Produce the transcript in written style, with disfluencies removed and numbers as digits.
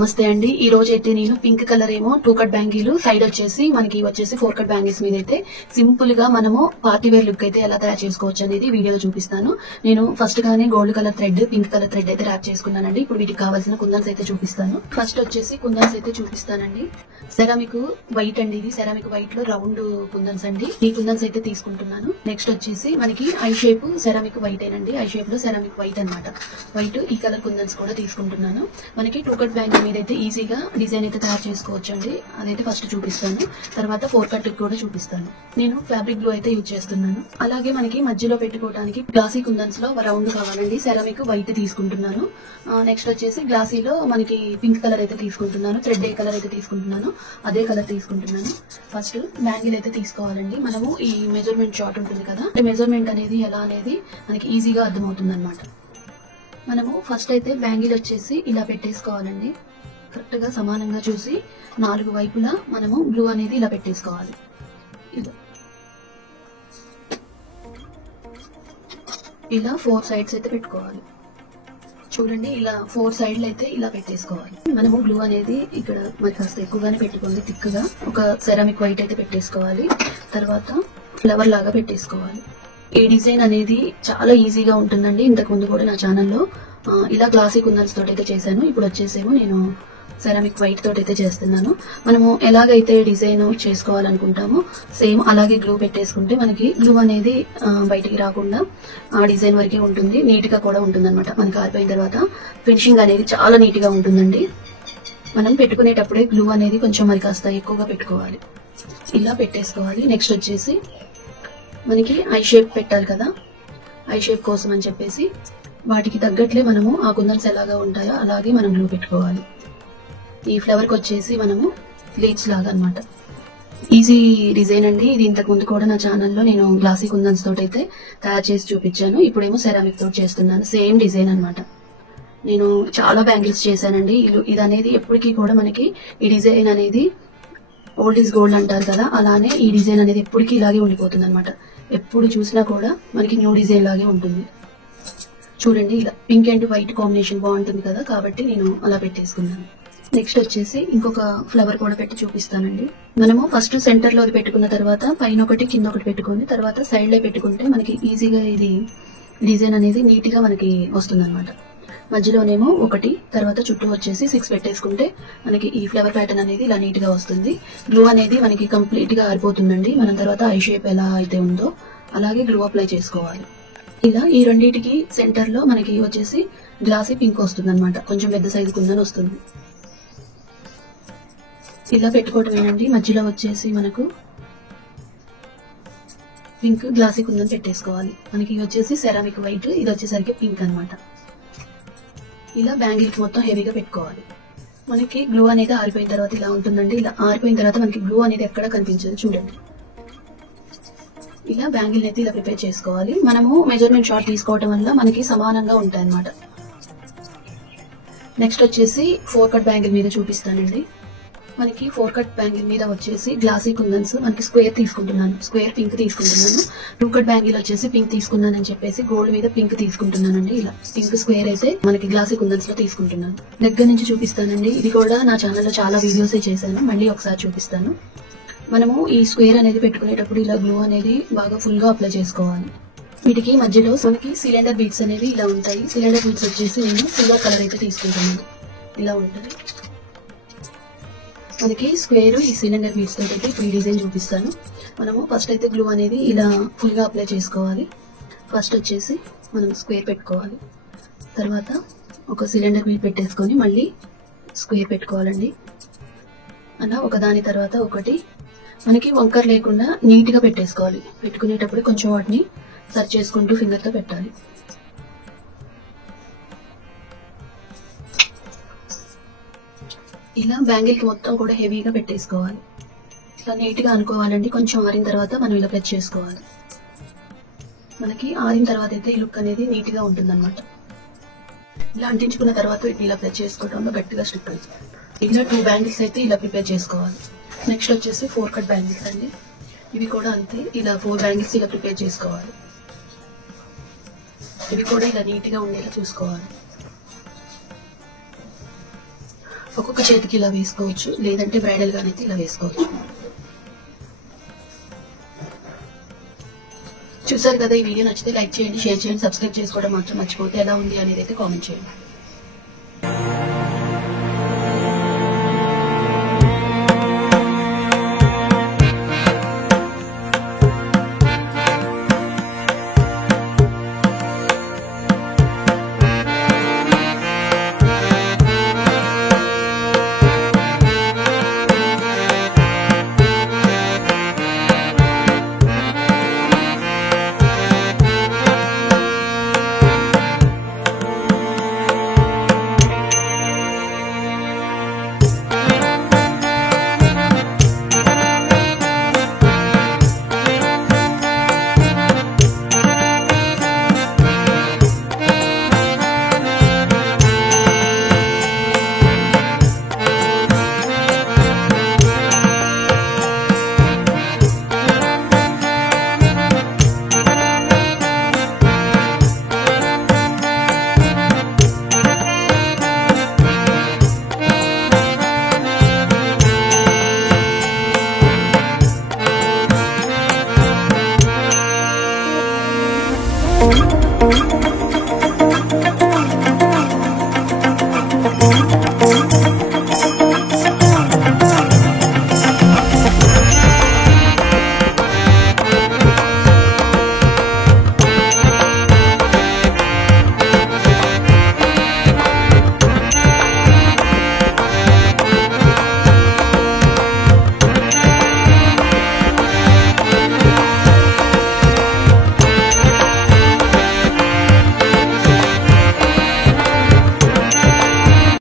నమస్తే అండి. ఈ రోజు అయితే నేను పింక్ కలర్ ఏమో 2 కట్ బ్యాంగిల్ సైడ్ వచ్చేసి మనకి వచ్చేసి 4 కట్ బ్యాంగిల్స్ మీద అయితే సింపుల్ గా మనము పార్టీ వేర్ లుక్ అయితే ఎలా తయారు చేసుకోవచ్చు అనేది వీడియోలో చూపిస్తాను. నేను ఫస్ట్ గానే gold colour thread, pink colour thread అయితే ర్యాప్ చేసుకున్నానండి. ఇప్పుడు వీటికి కావాల్సిన కుందన్స్ అయితే చూపిస్తాను. ఫస్ట్ వచ్చేసి కుందన్స్ అయితే చూపిస్తానండి. సెరామిక్ వైట్ అండి, ఇది సెరామిక్ వైట్ లో రౌండ్ కుందన్స్ అండి. ఈ కుందన్స్ అయితే తీసుకుంటున్నాను. నెక్స్ట్ వచ్చేసి మనకి ఐ షేప్ సెరామిక్ వైట్ ఏనండి, ఐ షేప్ లో సెరామిక్ వైట్ అనమాట. వైట్ ఈ కలర్ కుందన్స్ కూడా తీసుకుంటున్నాను. మనకి 2 కట్ బ్యాంగిల్ మీద అయితే ఈజీగా డిజైన్ అయితే తయారు చేసుకోవచ్చు అండి. అదైతే ఫస్ట్ చూపిస్తాను, తర్వాత 4 కట్ కూడా చూపిస్తాను. నేను ఫ్యాబ్రిక్ గ్లూ అయితే యూజ్ చేస్తున్నాను. అలాగే మనకి మధ్యలో పెట్టుకోవడానికి గ్లాసీ కుందన్స్ లో రౌండ్ కావాలండి. సెరామిక్ వైట్ తీసుకుంటున్నాను. నెక్స్ట్ వచ్చేసి గ్లాసీలో మనకి పింక్ కలర్ అయితే తీసుకుంటున్నాను. థ్రెడ్ ఏ కలర్ అయితే తీసుకుంటున్నాను అదే కలర్ తీసుకుంటున్నాను. ఫస్ట్ బ్యాంగిల్ అయితే తీసుకోవాలండి. మనము ఈ మెజర్మెంట్ చార్ట్ ఉంటుంది కదా, మెజర్మెంట్ అనేది ఎలా అనేది మనకి ఈజీగా అర్థమవుతుంది అనమాట. మనము ఫస్ట్ అయితే బ్యాంగిల్ వచ్చేసి ఇలా పెట్టేసుకోవాలండి. కరెక్ట్ గా సమానంగా చూసి 4 వైపులా మనము గ్లూ అనేది ఇలా పెట్టేసుకోవాలి. ఇలా 4 సైడ్స్ అయితే పెట్టుకోవాలి. చూడండి, ఇలా 4 సైడ్లు అయితే ఇలా పెట్టేసుకోవాలి. మనము గ్లూ అనేది ఇక్కడ మరి కాస్త ఎక్కువగానే పెట్టుకోండి, థిక్ గా. ఒక సెరామిక్ వైట్ అయితే పెట్టేసుకోవాలి. తర్వాత ఫ్లవర్ లాగా పెట్టేసుకోవాలి. ఈ డిజైన్ అనేది చాలా ఈజీగా ఉంటుందండి. ఇంతకు ముందు కూడా నా ఛానల్లో ఇలా గ్లాసీ కుందన్స్ తోటి అయితే చేశాను. ఇప్పుడు వచ్చేసేమో నేను సెరామిక్ వైట్ తోటి అయితే చేస్తున్నాను. మనము ఎలాగైతే డిజైన్ చేసుకోవాలనుకుంటామో సేమ్ అలాగే గ్లూ పెట్టేసుకుంటే మనకి గ్లూ అనేది బయటికి రాకుండా ఆ డిజైన్ వరకే ఉంటుంది. నీట్ గా కూడా ఉంటుంది అనమాట. మనకి ఆరిపోయిన తర్వాత ఫినిషింగ్ అనేది చాలా నీట్ గా ఉంటుందండి. మనం పెట్టుకునేటప్పుడే గ్లూ అనేది కొంచెం మరి కాస్త ఎక్కువగా పెట్టుకోవాలి. ఇలా పెట్టేసుకోవాలి. నెక్స్ట్ వచ్చేసి మనకి ఐ షేప్ పెట్టాలి కదా, ఐ షేప్ కోసం అని చెప్పేసి వాటికి తగ్గట్లే మనము ఆ కుందన్స్ ఎలాగా ఉంటాయో అలాగే మనం గ్లూ పెట్టుకోవాలి. ఈ ఫ్లవర్ కి వచ్చేసి మనము లీవ్స్ లాగా అనమాట. ఈజీ డిజైన్ అండి. ఇది ఇంతకు ముందు కూడా నా ఛానల్లో నేను గ్లాసీ కుందన్స్ తోటి అయితే తయారు చేసి చూపించాను. ఇప్పుడేమో సెరామిక్ తోటి చేస్తున్నాను. సేమ్ డిజైన్ అనమాట. నేను చాలా బ్యాంగిల్స్ చేశానండి. ఇది అనేది ఎప్పటికీ కూడా మనకి ఈ డిజైన్ అనేది ఓల్డ్ ఈజ్ గోల్డ్ అంటారు కదా, అలానే ఈ డిజైన్ అనేది ఎప్పటికీ ఇలాగే ఉండిపోతుంది అనమాట. ఎప్పుడు చూసినా కూడా మనకి న్యూ డిజైన్ లాగే ఉంటుంది. చూడండి, ఇలా పింక్ అండ్ వైట్ కాంబినేషన్ బాగుంటుంది కదా, కాబట్టి నేను అలా పెట్టేసుకున్నాను. నెక్స్ట్ వచ్చేసి ఇంకొక ఫ్లవర్ కూడా పెట్టి చూపిస్తానండి. మనము ఫస్ట్ సెంటర్ లో పెట్టుకున్న తర్వాత పైన ఒకటి కింద ఒకటి పెట్టుకుని తర్వాత సైడ్ లో పెట్టుకుంటే మనకి ఈజీగా ఇది డిజైన్ అనేది నీట్ గా మనకి వస్తుంది అనమాట. మధ్యలోనేమో ఒకటి, తర్వాత చుట్టూ వచ్చేసి 6 పెట్టేసుకుంటే మనకి ఈ ఫ్లవర్ ప్యాటర్న్ అనేది ఇలా నీట్ గా వస్తుంది. గ్లూ అనేది మనకి కంప్లీట్ గా ఆరిపోతుందండి. మనం తర్వాత ఐ షేప్ ఎలా అయితే ఉందో అలాగే గ్లూ అప్లై చేసుకోవాలి. ఇలా ఈ రెండింటికి సెంటర్ లో మనకి వచ్చేసి గ్లాసీ పింక్ వస్తుంది అనమాట. కొంచెం పెద్ద సైజు కుందని వస్తుంది. ఇలా పెట్టుకోవటమేనండి. మధ్యలో వచ్చేసి మనకు పింక్ గ్లాసీ కుందని పెట్టేసుకోవాలి. మనకి వచ్చేసి సెరామిక్ వైట్, ఇది వచ్చేసరికి పింక్ అనమాట. ఇలా బ్యాంగిల్స్ మొత్తం హెవీగా పెట్టుకోవాలి. మనకి గ్లూ అనేది ఆరిపోయిన తర్వాత ఇలా ఉంటుందండి. ఇలా ఆరిపోయిన తర్వాత మనకి గ్లూ అనేది ఎక్కడ కనిపించదు. చూడండి, ఇలా బ్యాంగిల్ అయితే ఇలా ప్రిపేర్ చేసుకోవాలి. మనము మెజర్మెంట్ షార్ట్ తీసుకోవడం వల్ల మనకి సమానంగా ఉంటాయి అన్నమాట. నెక్స్ట్ వచ్చేసి 4 కట్ బ్యాంగిల్ మీద చూపిస్తానండి. మనకి 4 కట్ బ్యాంగిల్ మీద వచ్చేసి గ్లాసీ కుందన్స్ మనకి స్క్వేర్ తీసుకుంటున్నాను, స్క్వేర్ పింక్ తీసుకుంటున్నాను. 2 కట్ బ్యాంగిల్ వచ్చేసి పింక్ తీసుకున్నానని చెప్పేసి గోల్డ్ మీద పింక్ తీసుకుంటున్నానండి. ఇలా పింక్ స్క్వేర్ అయితే మనకి గ్లాసీ కుందన్స్ లో తీసుకుంటున్నాను. దగ్గర నుంచి చూపిస్తానండి. ఇది కూడా నా ఛానల్లో చాలా వీడియోస్ చేశాను, మళ్ళీ ఒకసారి చూపిస్తాను. మనము ఈ స్క్వేర్ అనేది పెట్టుకునేటప్పుడు ఇలా గ్లూ అనేది బాగా ఫుల్ గా అప్లై చేసుకోవాలి. వీటికి మధ్యలో మనకి సిలిండర్ బీడ్స్ అనేవి ఇలా ఉంటాయి. సిలిండర్ బీడ్స్ వచ్చేసి నేను సిల్వర్ కలర్ అయితే తీసుకుంటున్నాను. ఇలా ఉంటుంది మనకి స్క్వేర్. ఈ సిలిండర్ బీడ్స్ తోటి అయితే ఇప్పుడు ఈ డిజైన్ చూపిస్తాను. మనము ఫస్ట్ అయితే గ్లూ అనేది ఇలా ఫుల్ గా అప్లై చేసుకోవాలి. ఫస్ట్ వచ్చేసి మనం స్క్వేర్ పెట్టుకోవాలి. తర్వాత ఒక సిలిండర్ బీడ్ పెట్టేసుకొని మళ్ళీ స్క్వేర్ పెట్టుకోవాలండి. అలా ఒకదాని తర్వాత ఒకటి మనకి వంకర్ లేకుండా నీట్ గా పెట్టేసుకోవాలి. పెట్టుకునేటప్పుడు కొంచెం వాటిని సర్చ్ చేసుకుంటూ ఫింగర్ తో పెట్టాలి. ఇలా బ్యాంగిల్ కి మొత్తం కూడా హెవీగా పెట్టేసుకోవాలి. ఇట్లా నీట్ గా అనుకోవాలండి. కొంచెం ఆరిన తర్వాత మనం ఇలా ప్రెస్ చేసుకోవాలి. మనకి ఆరిన తర్వాత అయితే ఈ లుక్ అనేది నీట్ గా ఉంటుంది అనమాట. ఇలా అంటించుకున్న తర్వాత వీటిని ఇలా ప్రెస్ చేసుకోవడంలో గట్టిగా స్టిక్ అవుతుంది. ఇలా 2 బ్యాంగిల్స్ అయితే ఇలా ప్రిపేర్ చేసుకోవాలి. నెక్స్ట్ వచ్చేసి 4 కట్ బ్యాంగిల్స్ అండి. ఇవి కూడా అంతే, ఇలా 4 బ్యాంగిల్స్ ఇలా ప్రిపేర్ చేసుకోవాలి. ఇవి కూడా ఇలా నీట్ గా ఉండేలా చూసుకోవాలి. ఒక్కొక్క చేతికి ఇలా వేసుకోవచ్చు, లేదంటే బ్రైడల్ గానైతే ఇలా వేసుకోవచ్చు. చూసారు కదా, ఈ వీడియో నచ్చితే లైక్ చేయండి, షేర్ చేయండి, సబ్స్క్రైబ్ చేసుకోవడం మాత్రం మర్చిపోతే ఎలా ఉంది అనేది అయితే కామెంట్ చేయండి.